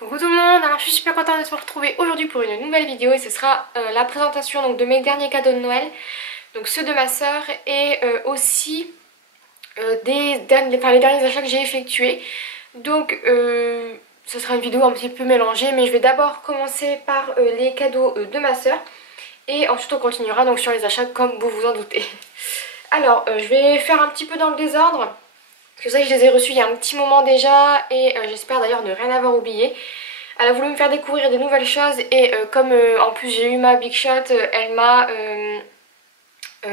Coucou tout le monde, alors je suis super contente de se retrouver aujourd'hui pour une nouvelle vidéo et ce sera la présentation donc, de mes derniers cadeaux de Noël, donc ceux de ma soeur et aussi les derniers achats que j'ai effectués. Donc ce sera une vidéo un petit peu mélangée, mais je vais d'abord commencer par les cadeaux de ma soeur et ensuite on continuera donc sur les achats comme vous vous en doutez. Alors je vais faire un petit peu dans le désordre. Parce que ça, je les ai reçus il y a un petit moment déjà et j'espère d'ailleurs ne rien avoir oublié. Elle a voulu me faire découvrir des nouvelles choses et comme en plus j'ai eu ma Big Shot, elle m'a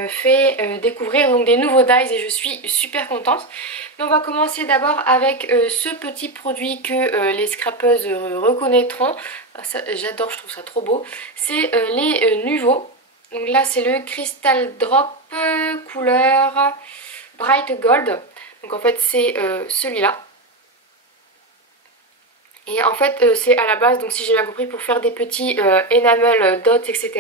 fait découvrir donc des nouveaux dies et je suis super contente. Mais on va commencer d'abord avec ce petit produit que les scrapeuses reconnaîtront. J'adore, je trouve ça trop beau. C'est les Nuvo. Donc là c'est le Crystal Drop couleur Bright Gold. Donc en fait c'est celui-là. Et en fait c'est à la base, donc si j'ai bien compris, pour faire des petits enamel dots, etc.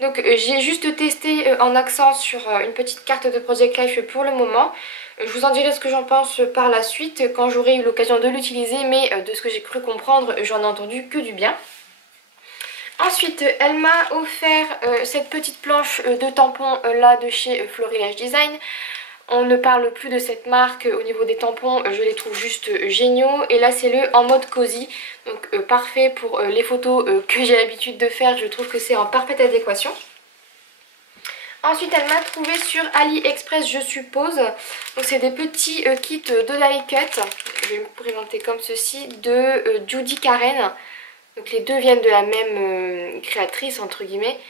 Donc j'ai juste testé en accent sur une petite carte de Project Life pour le moment. Je vous en dirai ce que j'en pense par la suite quand j'aurai eu l'occasion de l'utiliser, mais de ce que j'ai cru comprendre, j'en ai entendu que du bien. Ensuite, elle m'a offert cette petite planche de tampons là de chez Florilège Design. On ne parle plus de cette marque au niveau des tampons, je les trouve juste géniaux. Et là c'est le en mode cosy, donc parfait pour les photos que j'ai l'habitude de faire, je trouve que c'est en parfaite adéquation. Ensuite elle m'a trouvé sur AliExpress je suppose, donc c'est des petits kits de die cut, je vais vous présenter comme ceci, de Judy Karen. Donc les deux viennent de la même créatrice entre guillemets.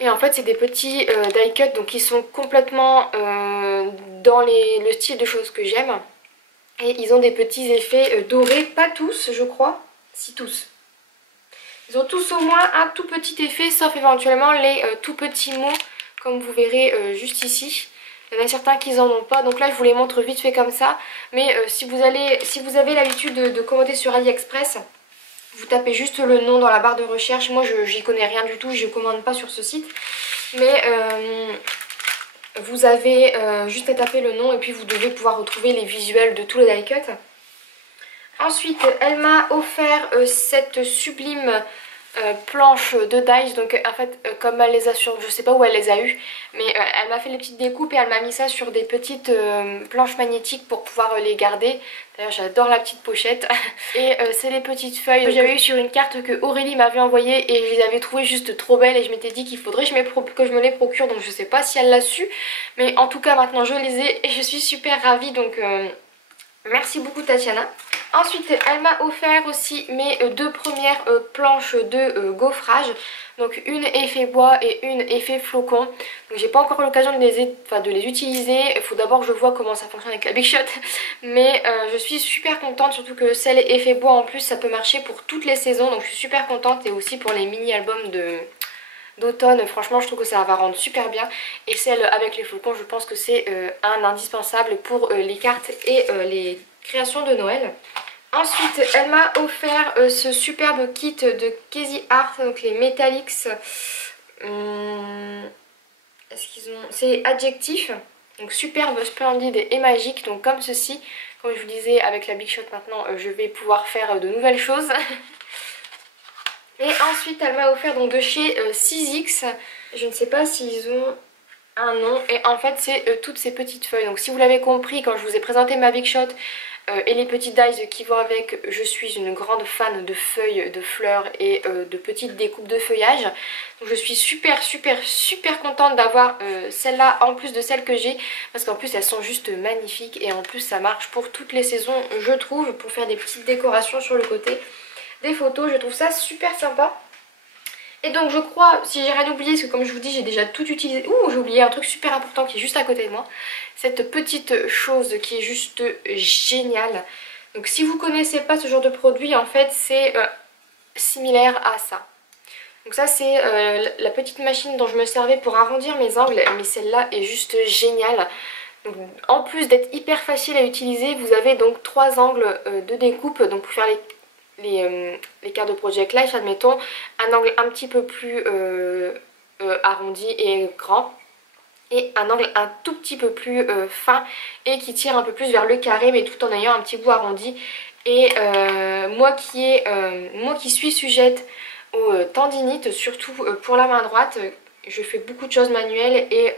Et en fait c'est des petits die cut donc qui sont complètement dans le style de choses que j'aime. Et ils ont des petits effets dorés, pas tous je crois, si tous. Ils ont tous au moins un tout petit effet sauf éventuellement les tout petits mots comme vous verrez juste ici. Il y en a certains qui n'en ont pas, donc là je vous les montre vite fait comme ça. Mais si vous avez l'habitude de commander sur AliExpress, vous tapez juste le nom dans la barre de recherche. Moi j'y connais rien du tout, je ne commande pas sur ce site. Mais vous avez juste à taper le nom et puis vous devez pouvoir retrouver les visuels de tous les die cut. Ensuite elle m'a offert cette sublime planche de dies. Donc en fait comme elle les a sur, je sais pas où elle les a eues, mais elle m'a fait les petites découpes et elle m'a mis ça sur des petites planches magnétiques pour pouvoir les garder. D'ailleurs j'adore la petite pochette. Et c'est les petites feuilles que j'avais eues sur une carte que Aurélie m'avait envoyée et je les avais trouvées juste trop belles et je m'étais dit qu'il faudrait que je me les procure, donc je sais pas si elle l'a su, mais en tout cas maintenant je les ai et je suis super ravie, donc merci beaucoup Tatiana. Ensuite elle m'a offert aussi mes deux premières planches de gaufrage. Donc une effet bois et une effet flocon. Donc j'ai pas encore eu l'occasion de les utiliser. Il faut d'abord que je vois comment ça fonctionne avec la Big Shot. Mais je suis super contente, surtout que celle effet bois en plus ça peut marcher pour toutes les saisons. Donc je suis super contente et aussi pour les mini albums d'automne, franchement je trouve que ça va rendre super bien. Et celle avec les flocons je pense que c'est un indispensable pour les cartes et les créations de Noël. Ensuite elle m'a offert ce superbe kit de Casey Art, donc les Metallics, est-ce qu'ils ont, c'est adjectif, donc superbe, splendide et magique, donc comme ceci. Comme je vous disais avec la Big Shot maintenant je vais pouvoir faire de nouvelles choses. Et ensuite elle m'a offert donc de chez 6X, je ne sais pas s'ils ont un nom, et en fait c'est toutes ces petites feuilles. Donc si vous l'avez compris quand je vous ai présenté ma Big Shot et les petits dies qui vont avec, je suis une grande fan de feuilles, de fleurs et de petites découpes de feuillage. Donc je suis super contente d'avoir celle-là en plus de celles que j'ai, parce qu'en plus elles sont juste magnifiques et en plus ça marche pour toutes les saisons je trouve, pour faire des petites décorations sur le côté des photos, je trouve ça super sympa. Et donc je crois, si j'ai rien oublié, parce que comme je vous dis j'ai déjà tout utilisé. Ouh, j'ai oublié un truc super important qui est juste à côté de moi. Cette petite chose qui est juste géniale. Donc si vous connaissez pas ce genre de produit, en fait c'est similaire à ça. Donc ça c'est la petite machine dont je me servais pour arrondir mes angles, mais celle-là est juste géniale. Donc, en plus d'être hyper facile à utiliser, vous avez donc 3 angles de découpe, donc pour faire les cartes de Project Life, admettons, un angle un petit peu plus arrondi et grand, et un angle un tout petit peu plus fin et qui tire un peu plus vers le carré mais tout en ayant un petit bout arrondi. Et moi qui suis sujette aux tendinites, surtout pour la main droite, je fais beaucoup de choses manuelles et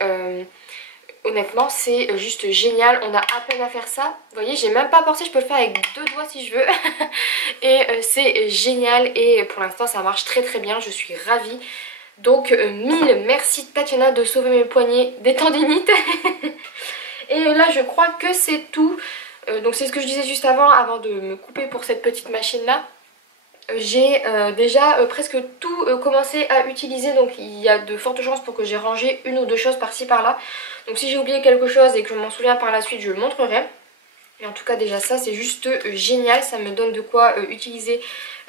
honnêtement c'est juste génial. On a à peine à faire ça. Vous voyez, j'ai même pas porté, je peux le faire avec 2 doigts si je veux. Et c'est génial et pour l'instant ça marche très très bien, je suis ravie. Donc mille merci Tatiana de sauver mes poignets des tendinites. Et là je crois que c'est tout. Donc c'est ce que je disais juste avant de me couper pour cette petite machine là. J'ai déjà presque tout commencé à utiliser, donc il y a de fortes chances pour que j'ai rangé 1 ou 2 choses par-ci par-là. Donc si j'ai oublié quelque chose et que je m'en souviens par la suite, je le montrerai. Et en tout cas déjà ça c'est juste génial, ça me donne de quoi utiliser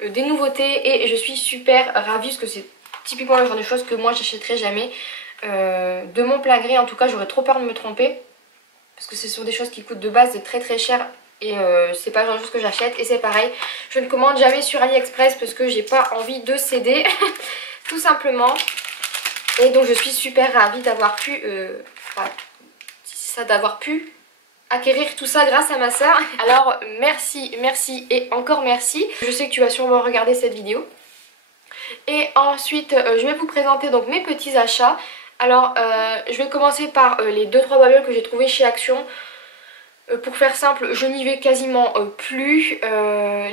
des nouveautés et je suis super ravie parce que c'est typiquement le genre de choses que moi j'achèterai jamais. De mon plein gré en tout cas, j'aurais trop peur de me tromper parce que ce sont des choses qui coûtent de base très très cher et c'est pas le genre de choses que j'achète. Et c'est pareil, je ne commande jamais sur AliExpress parce que j'ai pas envie de céder tout simplement. Et donc je suis super ravie d'avoir pu acquérir tout ça grâce à ma soeur. Alors merci, merci et encore merci. Je sais que tu vas sûrement regarder cette vidéo. Et ensuite je vais vous présenter donc mes petits achats. Alors je vais commencer par les 2-3 babioles que j'ai trouvées chez Action. Pour faire simple, je n'y vais quasiment plus.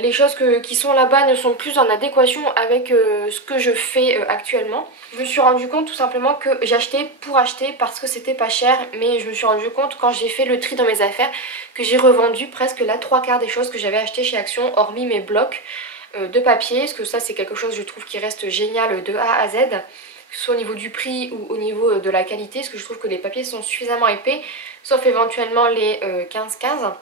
Les choses qui sont là-bas ne sont plus en adéquation avec ce que je fais actuellement. Je me suis rendu compte tout simplement que j'achetais pour acheter parce que c'était pas cher. Mais je me suis rendu compte quand j'ai fait le tri dans mes affaires que j'ai revendu presque la 3/4 des choses que j'avais achetées chez Action, hormis mes blocs de papier. Parce que ça c'est quelque chose je trouve qui reste génial de A à Z. Que ce soit au niveau du prix ou au niveau de la qualité. Parce que je trouve que les papiers sont suffisamment épais. Sauf éventuellement les 15-15.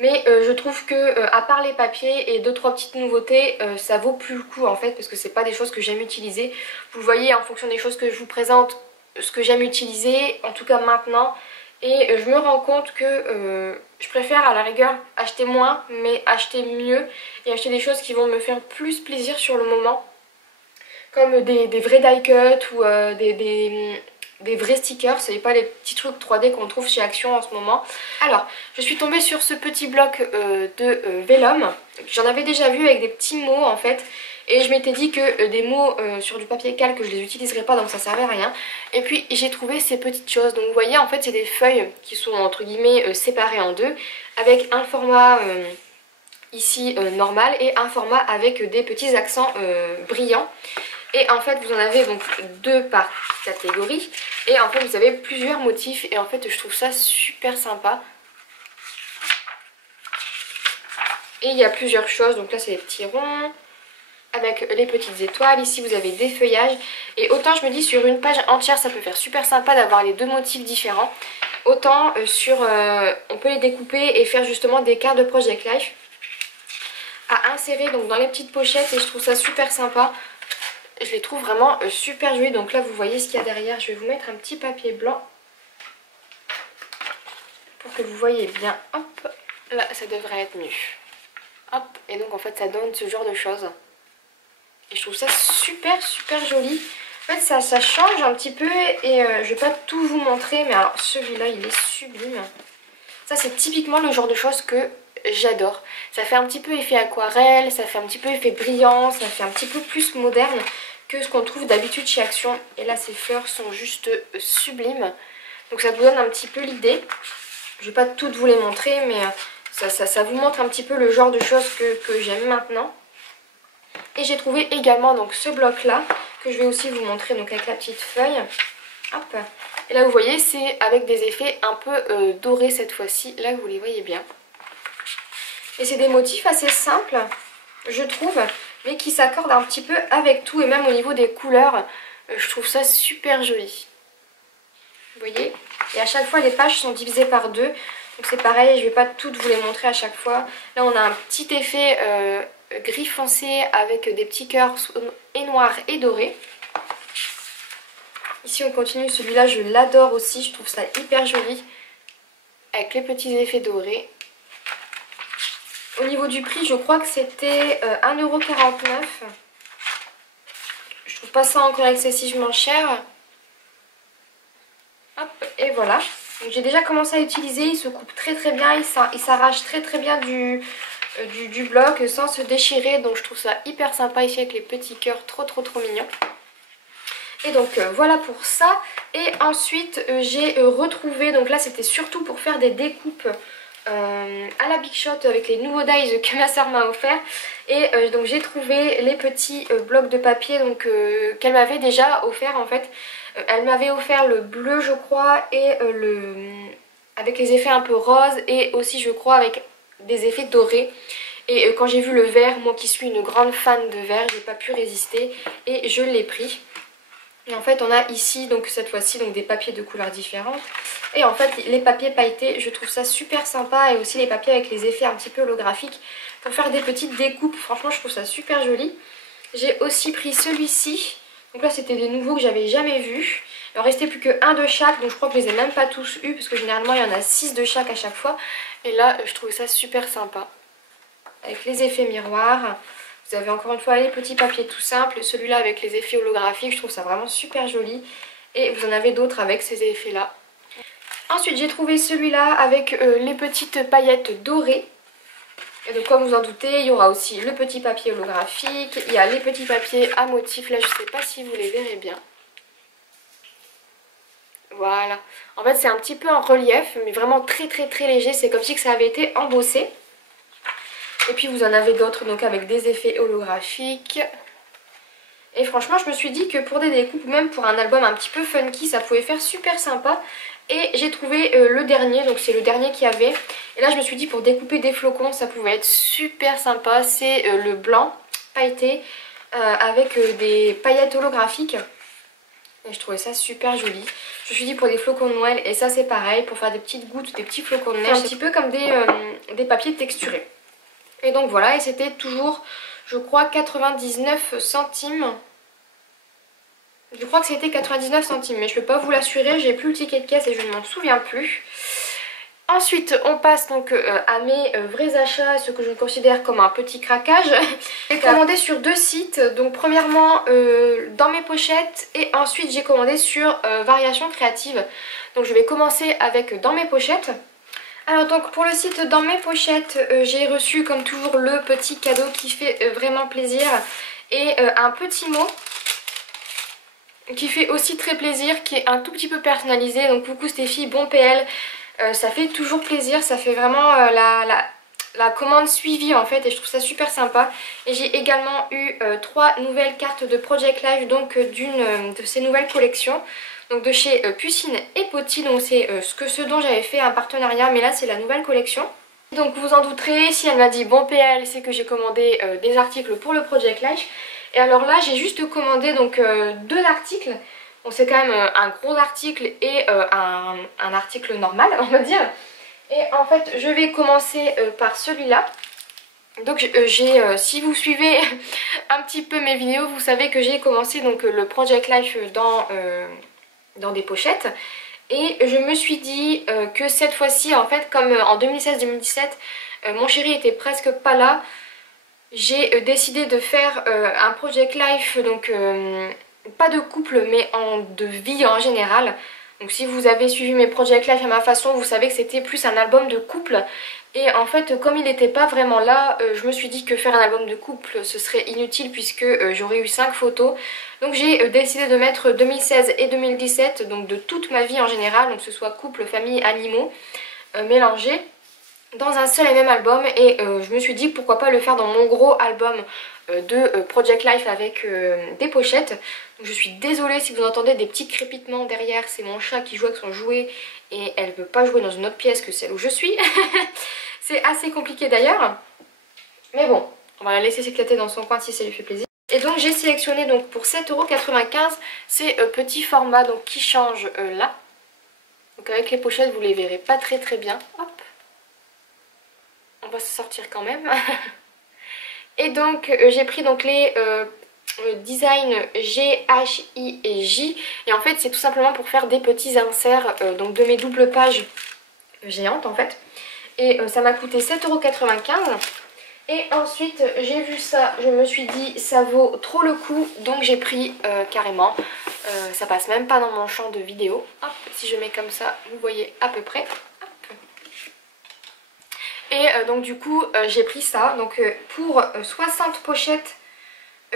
Mais je trouve que à part les papiers et 2-3 petites nouveautés, ça vaut plus le coup en fait parce que c'est pas des choses que j'aime utiliser. Vous voyez en fonction des choses que je vous présente, ce que j'aime utiliser, en tout cas maintenant. Et je me rends compte que je préfère à la rigueur acheter moins mais acheter mieux et acheter des choses qui vont me faire plus plaisir sur le moment. Comme des vrais die cut ou des vrais stickers, c'est pas les petits trucs 3D qu'on trouve chez Action en ce moment. Alors, je suis tombée sur ce petit bloc de Vellum. J'en avais déjà vu avec des petits mots en fait. Et je m'étais dit que des mots sur du papier calque, je les utiliserais pas, donc ça servait à rien. Et puis j'ai trouvé ces petites choses. Donc vous voyez, en fait c'est des feuilles qui sont entre guillemets séparées en deux. Avec un format ici normal et un format avec des petits accents brillants. Et en fait vous en avez donc 2 par catégorie. Et en fait vous avez plusieurs motifs. Et en fait je trouve ça super sympa. Et il y a plusieurs choses. Donc là c'est des petits ronds avec les petites étoiles. Ici vous avez des feuillages. Et autant je me dis sur une page entière ça peut faire super sympa d'avoir les 2 motifs différents. Autant on peut les découper et faire justement des cartes de Project Life à insérer donc dans les petites pochettes. Et je trouve ça super sympa. Je les trouve vraiment super jolies. Donc là vous voyez ce qu'il y a derrière. Je vais vous mettre un petit papier blanc pour que vous voyez bien. Hop, là ça devrait être mieux. Hop, et donc en fait ça donne ce genre de choses. Et je trouve ça super joli. En fait ça change un petit peu. Et je vais pas tout vous montrer. Mais alors celui-là il est sublime. Ça c'est typiquement le genre de choses que j'adore. Ça fait un petit peu effet aquarelle, ça fait un petit peu effet brillant, ça fait un petit peu plus moderne que ce qu'on trouve d'habitude chez Action. Et là ces fleurs sont juste sublimes. Donc ça vous donne un petit peu l'idée. Je vais pas toutes vous les montrer mais ça vous montre un petit peu le genre de choses que j'aime maintenant. Et j'ai trouvé également donc ce bloc là que je vais aussi vous montrer donc avec la petite feuille. Hop. Et là vous voyez c'est avec des effets un peu dorés cette fois-ci. Là vous les voyez bien. Et c'est des motifs assez simples je trouve, mais qui s'accordent un petit peu avec tout. Et même au niveau des couleurs je trouve ça super joli. Vous voyez. Et à chaque fois les pages sont divisées par 2. Donc c'est pareil, je ne vais pas toutes vous les montrer à chaque fois. Là on a un petit effet gris foncé avec des petits cœurs et noirs et dorés. Ici on continue, celui-là je l'adore aussi, je trouve ça hyper joli. Avec les petits effets dorés. Au niveau du prix, je crois que c'était 1,49 €. Je trouve pas ça encore excessivement cher. Hop, et voilà. J'ai déjà commencé à utiliser, il se coupe très bien, il s'arrache très bien du bloc sans se déchirer. Donc je trouve ça hyper sympa ici avec les petits cœurs trop mignons. Et donc voilà pour ça. Et ensuite j'ai retrouvé, donc là c'était surtout pour faire des découpes à la Big Shot avec les nouveaux dies que ma soeur m'a offert. Et donc j'ai trouvé les petits blocs de papier donc qu'elle m'avait déjà offert en fait. Elle m'avait offert le bleu je crois et avec les effets un peu roses et aussi je crois avec des effets dorés. Et quand j'ai vu le vert, moi qui suis une grande fan de vert, j'ai pas pu résister et je l'ai pris. Et en fait on a ici donc cette fois-ci donc des papiers de couleurs différentes. Et en fait les papiers pailletés je trouve ça super sympa, et aussi les papiers avec les effets un petit peu holographiques pour faire des petites découpes. Franchement je trouve ça super joli. J'ai aussi pris celui-ci. Donc là c'était des nouveaux que j'avais jamais vus. Il en restait plus que un de chaque, donc je crois que je les ai même pas tous eus parce que généralement il y en a 6 de chaque à chaque fois. Et là je trouvais ça super sympa. Avec les effets miroirs. Vous avez encore une fois les petits papiers tout simples, celui-là avec les effets holographiques, je trouve ça vraiment super joli. Et vous en avez d'autres avec ces effets là. Ensuite j'ai trouvé celui-là avec les petites paillettes dorées. Et donc comme vous en doutez, il y aura aussi le petit papier holographique, il y a les petits papiers à motifs, là je sais pas si vous les verrez bien. Voilà, en fait c'est un petit peu en relief mais vraiment très léger, c'est comme si ça avait été embossé. Et puis vous en avez d'autres donc avec des effets holographiques. Et franchement je me suis dit que pour des découpes, même pour un album un petit peu funky, ça pouvait faire super sympa. Et j'ai trouvé le dernier, donc c'est le dernier qu'il y avait. Et là je me suis dit pour découper des flocons ça pouvait être super sympa. C'est le blanc pailleté avec des paillettes holographiques. Et je trouvais ça super joli. Je me suis dit pour des flocons de Noël, et ça c'est pareil, pour faire des petites gouttes, des petits flocons de neige. Un petit peu comme des papiers texturés. Et donc voilà, et c'était toujours, je crois, 99 centimes. Je crois que c'était 99 centimes, mais je ne peux pas vous l'assurer, j'ai plus le ticket de caisse et je ne m'en souviens plus. Ensuite, on passe donc à mes vrais achats, ce que je considère comme un petit craquage. J'ai commandé sur 2 sites, donc premièrement dans mes pochettes, et ensuite j'ai commandé sur Variations Créatives. Donc je vais commencer avec dans mes pochettes. Alors donc pour le site dans mes pochettes, j'ai reçu comme toujours le petit cadeau qui fait vraiment plaisir, et un petit mot qui fait aussi très plaisir, qui est un tout petit peu personnalisé. Donc coucou Stéphie, bon PL, ça fait toujours plaisir, ça fait vraiment la commande suivie en fait, et je trouve ça super sympa. Et j'ai également eu 3 nouvelles cartes de Project Life, donc d'une de ces nouvelles collections. Donc de chez Pucine et Poti, donc c'est ce dont j'avais fait un partenariat, mais là c'est la nouvelle collection. Donc vous en douterez, si elle m'a dit bon PL, c'est que j'ai commandé des articles pour le Project Life. Et alors là j'ai juste commandé donc 2 articles. Donc c'est quand même un gros article et un article normal on va dire. Et en fait je vais commencer par celui-là. Donc si vous suivez un petit peu mes vidéos, vous savez que j'ai commencé donc le Project Life dans des pochettes. Et je me suis dit que cette fois-ci, en fait, comme en 2016-2017, mon chéri était presque pas là, j'ai décidé de faire un Project Life, donc pas de couple mais de vie en général. Donc si vous avez suivi mes Project Life à ma façon, vous savez que c'était plus un album de couple. Et en fait comme il n'était pas vraiment là, je me suis dit que faire un album de couple ce serait inutile puisque j'aurais eu 5 photos. Donc j'ai décidé de mettre 2016 et 2017, donc de toute ma vie en général, donc que ce soit couple, famille, animaux, mélangés dans un seul et même album. Et je me suis dit pourquoi pas le faire dans mon gros album de Project Life avec des pochettes. Donc je suis désolée si vous entendez des petits crépitements derrière, c'est mon chat qui joue avec son jouet et elle ne veut pas jouer dans une autre pièce que celle où je suis. C'est assez compliqué d'ailleurs, mais bon, on va la laisser s'éclater dans son coin si ça lui fait plaisir. Et donc j'ai sélectionné donc pour 7,95 € ces petits formats donc, qui changent là. Donc avec les pochettes vous les verrez pas très bien. Hop, on va se sortir quand même. Et donc j'ai pris donc les design G, H, I et J. Et en fait c'est tout simplement pour faire des petits inserts donc de mes doubles pages géantes en fait. Et ça m'a coûté 7,95 €. Et ensuite j'ai vu ça, je me suis dit ça vaut trop le coup, donc j'ai pris carrément. Ça passe même pas dans mon champ de vidéo. Hop, si je mets comme ça, vous voyez à peu près. Hop. Et donc du coup j'ai pris ça. Donc pour 60 pochettes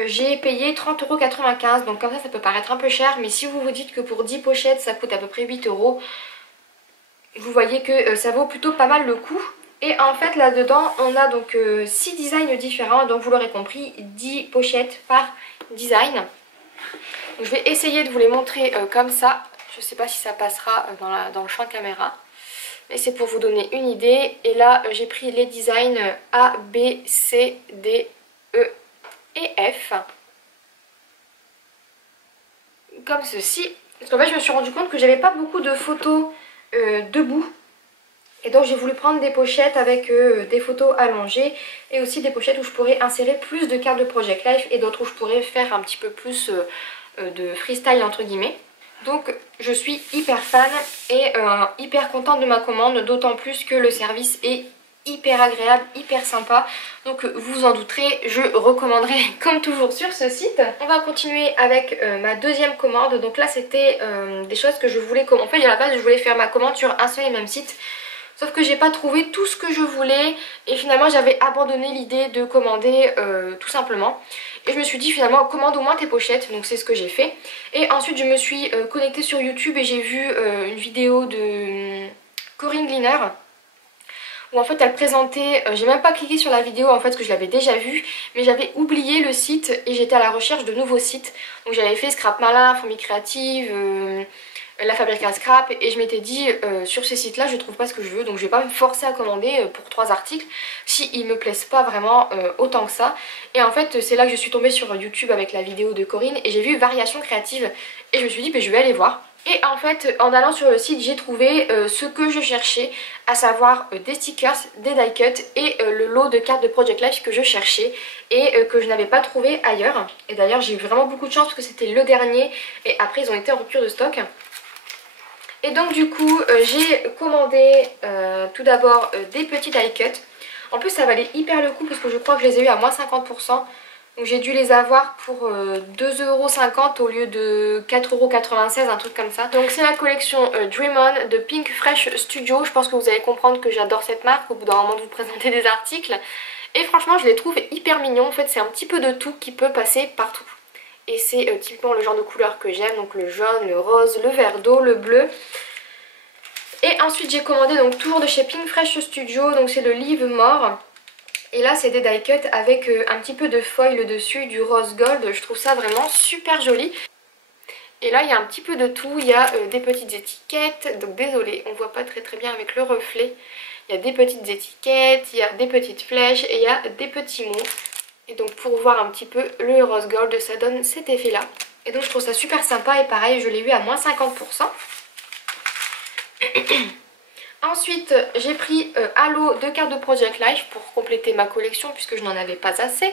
j'ai payé 30,95 €. Donc comme ça peut paraître un peu cher, mais si vous vous dites que pour 10 pochettes ça coûte à peu près 8 €, vous voyez que ça vaut plutôt pas mal le coup. Et en fait là dedans on a donc 6 designs différents, donc vous l'aurez compris, 10 pochettes par design. Donc, je vais essayer de vous les montrer comme ça. Je sais pas si ça passera dans le champ de caméra, mais c'est pour vous donner une idée. Et là j'ai pris les designs A, B, C, D, E et F, comme ceci. Parce qu'en fait je me suis rendu compte que j'avais pas beaucoup de photos debout. Et donc j'ai voulu prendre des pochettes avec des photos allongées et aussi des pochettes où je pourrais insérer plus de cartes de Project Life et d'autres où je pourrais faire un petit peu plus de freestyle entre guillemets. Donc je suis hyper fan et hyper contente de ma commande, d'autant plus que le service est hyper agréable, hyper sympa. Donc vous en douterez, je recommanderai comme toujours sur ce site. On va continuer avec ma deuxième commande. Donc là c'était des choses que je voulais commander. En fait à la base je voulais faire ma commande sur un seul et même site. Sauf que j'ai pas trouvé tout ce que je voulais et finalement j'avais abandonné l'idée de commander tout simplement. Et je me suis dit finalement commande au moins tes pochettes, donc c'est ce que j'ai fait. Et ensuite je me suis connectée sur YouTube et j'ai vu une vidéo de Corinne Gleaner où en fait elle présentait, j'ai même pas cliqué sur la vidéo en fait parce que je l'avais déjà vue, mais j'avais oublié le site et j'étais à la recherche de nouveaux sites. Donc j'avais fait Scrap Malin, Fourmi Créative, La Fabrique à Scrap et je m'étais dit sur ces sites là je trouve pas ce que je veux, donc je vais pas me forcer à commander pour 3 articles si ils me plaisent pas vraiment autant que ça. Et en fait c'est là que je suis tombée sur YouTube avec la vidéo de Corinne et j'ai vu Variation Créative et je me suis dit je vais aller voir. Et en fait en allant sur le site j'ai trouvé ce que je cherchais, à savoir des stickers, des die cuts et le lot de cartes de Project Life que je cherchais et que je n'avais pas trouvé ailleurs. Et d'ailleurs j'ai eu vraiment beaucoup de chance parce que c'était le dernier et après ils ont été en rupture de stock. Et donc du coup j'ai commandé tout d'abord des petits die cuts. En plus ça valait hyper le coup parce que je crois que je les ai eu à moins 50%. Donc j'ai dû les avoir pour 2,50 € au lieu de 4,96 €, un truc comme ça. Donc c'est la collection Dream On de Pink Fresh Studio. Je pense que vous allez comprendre que j'adore cette marque au bout d'un moment de vous présenter des articles. Et franchement je les trouve hyper mignons. En fait c'est un petit peu de tout qui peut passer partout. Et c'est typiquement le genre de couleur que j'aime, donc le jaune, le rose, le vert d'eau, le bleu. Et ensuite j'ai commandé donc toujours de chez Pink Fresh Studio, donc c'est le Live More. Et là c'est des die cuts avec un petit peu de foil dessus, du rose gold, je trouve ça vraiment super joli. Et là il y a un petit peu de tout, il y a des petites étiquettes, donc désolée on voit pas très bien avec le reflet. Il y a des petites étiquettes, il y a des petites flèches et il y a des petits mots. Et donc pour voir un petit peu le rose gold ça donne cet effet là. Et donc je trouve ça super sympa et pareil je l'ai eu à moins 50%. Ensuite j'ai pris un lot de cartes de Project Life pour compléter ma collection puisque je n'en avais pas assez.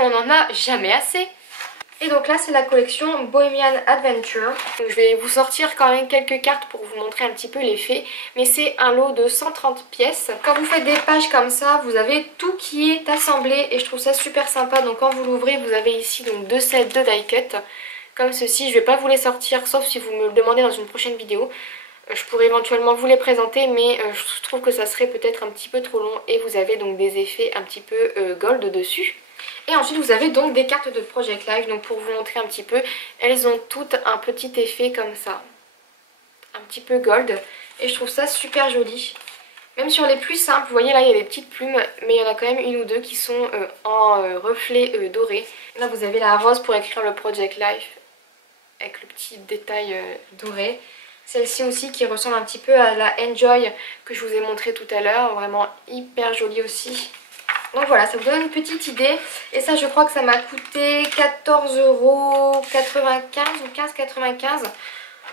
On n'en a jamais assez. Et donc là c'est la collection Bohemian Adventure. Donc je vais vous sortir quand même quelques cartes pour vous montrer un petit peu l'effet. Mais c'est un lot de 130 pièces. Quand vous faites des pages comme ça, vous avez tout qui est assemblé et je trouve ça super sympa. Donc quand vous l'ouvrez, vous avez ici donc 2 sets de die cut. Comme ceci, je vais pas vous les sortir sauf si vous me le demandez dans une prochaine vidéo. Je pourrais éventuellement vous les présenter mais je trouve que ça serait peut-être un petit peu trop long. Et vous avez donc des effets un petit peu gold dessus. Et ensuite vous avez donc des cartes de Project Life, donc pour vous montrer un petit peu, elles ont toutes un petit effet comme ça, un petit peu gold, et je trouve ça super joli. Même sur les plus simples, vous voyez là il y a des petites plumes, mais il y en a quand même une ou deux qui sont en reflet doré. Là vous avez la rose pour écrire le Project Life, avec le petit détail doré. Celle-ci aussi qui ressemble un petit peu à la Enjoy que je vous ai montré tout à l'heure, vraiment hyper jolie aussi. Donc voilà, ça vous donne une petite idée. Et ça je crois que ça m'a coûté 14,95 € ou 15,95 €.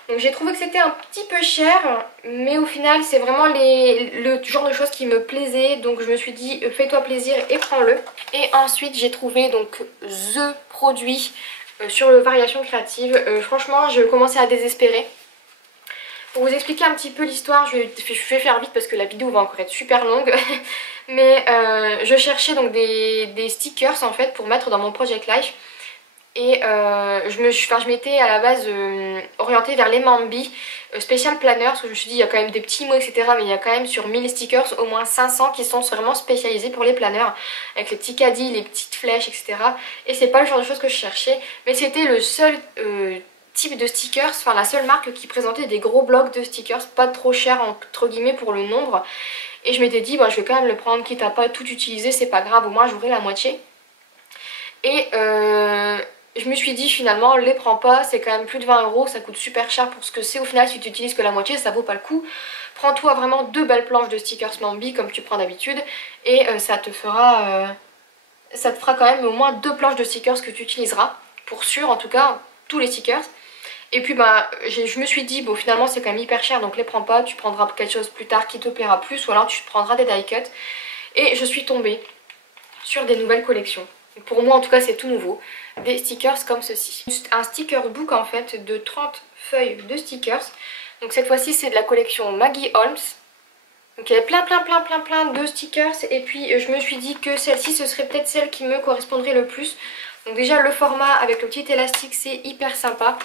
Donc j'ai trouvé que c'était un petit peu cher. Mais au final c'est vraiment le genre de choses qui me plaisaient. Donc je me suis dit fais-toi plaisir et prends-le. Et ensuite j'ai trouvé donc THE produit sur le Variation Créative. Franchement je commençais à désespérer. Pour vous expliquer un petit peu l'histoire, je vais faire vite parce que la vidéo va encore être super longue. Mais je cherchais donc des stickers en fait pour mettre dans mon Project Life. Et je m'étais à la base orientée vers les Mambi spécial planeur, parce que je me suis dit il y a quand même des petits mots etc, mais il y a quand même sur 1000 stickers au moins 500 qui sont vraiment spécialisés pour les planeurs, avec les petits caddies, les petites flèches etc. Et c'est pas le genre de choses que je cherchais, mais c'était le seul type de stickers, enfin la seule marque qui présentait des gros blocs de stickers, pas trop cher entre guillemets pour le nombre. Et je m'étais dit bah, je vais quand même le prendre, quitte à pas tout utiliser, c'est pas grave, au moins j'aurai la moitié. Et je me suis dit finalement les prends pas, c'est quand même plus de 20 €, ça coûte super cher pour ce que c'est. Au final si tu utilises que la moitié ça vaut pas le coup. Prends-toi vraiment 2 belles planches de stickers Mambi comme tu prends d'habitude et ça te fera quand même au moins 2 planches de stickers que tu utiliseras, pour sûr en tout cas, tous les stickers. Et puis bah je me suis dit bon finalement c'est quand même hyper cher donc les prends pas, tu prendras quelque chose plus tard qui te plaira plus ou alors tu prendras des die cut. Et je suis tombée sur des nouvelles collections. Pour moi en tout cas c'est tout nouveau, des stickers comme ceci. Un sticker book en fait de 30 feuilles de stickers. Donc cette fois-ci c'est de la collection Maggie Holmes. Donc il y avait plein de stickers et puis je me suis dit que celle-ci ce serait peut-être celle qui me correspondrait le plus. Donc déjà le format avec le petit élastique c'est hyper sympa.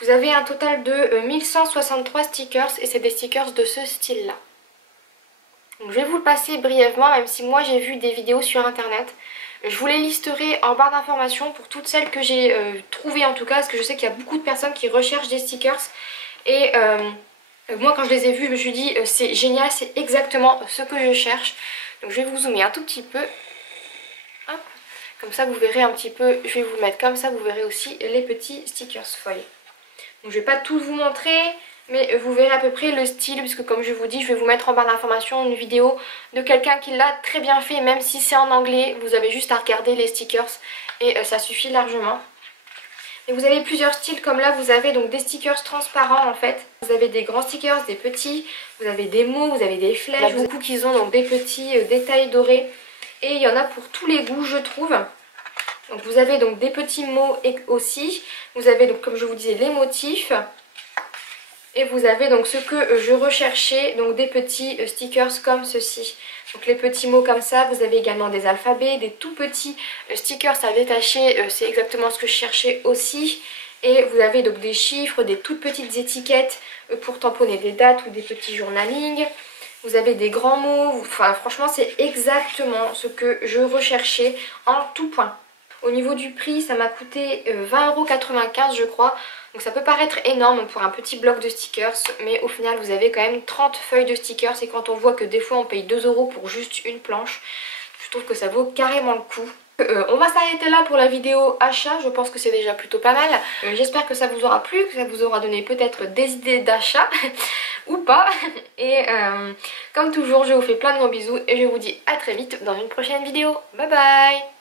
Vous avez un total de 1163 stickers et c'est des stickers de ce style là. Donc je vais vous le passer brièvement même si moi j'ai vu des vidéos sur internet. Je vous les listerai en barre d'informations pour toutes celles que j'ai trouvées en tout cas, parce que je sais qu'il y a beaucoup de personnes qui recherchent des stickers. Et moi quand je les ai vus je me suis dit c'est génial, c'est exactement ce que je cherche. Donc je vais vous zoomer un tout petit peu. Hop. Comme ça vous verrez un petit peu, je vais vous le mettre comme ça, vous verrez aussi les petits stickers foil. Donc je vais pas tout vous montrer, mais vous verrez à peu près le style, puisque comme je vous dis, je vais vous mettre en barre d'informations une vidéo de quelqu'un qui l'a très bien fait, même si c'est en anglais, vous avez juste à regarder les stickers et ça suffit largement. Et vous avez plusieurs styles, comme là vous avez donc des stickers transparents en fait. Vous avez des grands stickers, des petits, vous avez des mots, vous avez des flèches. Il y en a beaucoup qui ont donc des petits détails dorés et il y en a pour tous les goûts je trouve. Donc vous avez donc des petits mots aussi, vous avez donc comme je vous disais les motifs et vous avez donc ce que je recherchais, donc des petits stickers comme ceci. Donc les petits mots comme ça, vous avez également des alphabets, des tout petits stickers à détacher, c'est exactement ce que je cherchais aussi. Et vous avez donc des chiffres, des toutes petites étiquettes pour tamponner des dates ou des petits journaling. Vous avez des grands mots, enfin franchement c'est exactement ce que je recherchais en tout point. Au niveau du prix, ça m'a coûté 20,95 € je crois. Donc ça peut paraître énorme pour un petit bloc de stickers, mais au final vous avez quand même 30 feuilles de stickers. Et quand on voit que des fois on paye 2 € pour juste une planche, je trouve que ça vaut carrément le coup. On va s'arrêter là pour la vidéo achat, je pense que c'est déjà plutôt pas mal. J'espère que ça vous aura plu, que ça vous aura donné peut-être des idées d'achat ou pas. Et comme toujours je vous fais plein de gros bisous et je vous dis à très vite dans une prochaine vidéo. Bye bye.